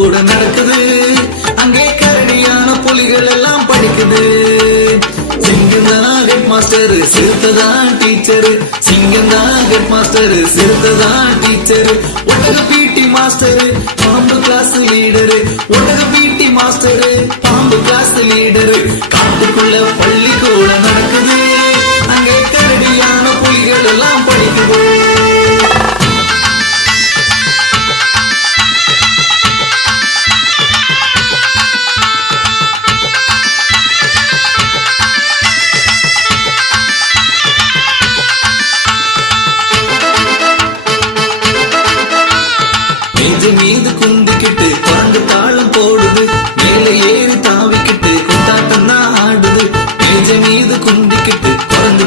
கூட நடக்குது. அங்கே கரடியான புலிகள் எல்லாம் படிக்குது. சிங்கம்தான் ஹெட் மாஸ்டர், சிறுத்தைதான் டீச்சர். சிங்கம்தான் ஹெட் மாஸ்டர், சிறுத்தைதான் டீச்சர். ஒட்டக பிடி மாஸ்டர், பாம்பு கிளாஸ் லீடரு. ஒட்டக பிடி மாஸ்டர், பாம்பு கிளாஸ் லீடரு. காட்டுக்குள்ள பள்ளி கூட நடக்குது. அங்கே கரடியான புலிகள் எல்லாம் படிக்குது. மீது குந்திக்கிட்டு குரங்கு தாளம் போடுது. மேலே ஏறி தாவிக்கிட்டு கொண்டாட்டம் தான் ஆடுது. மேஜ மீது குந்திக்கிட்டு குரங்கு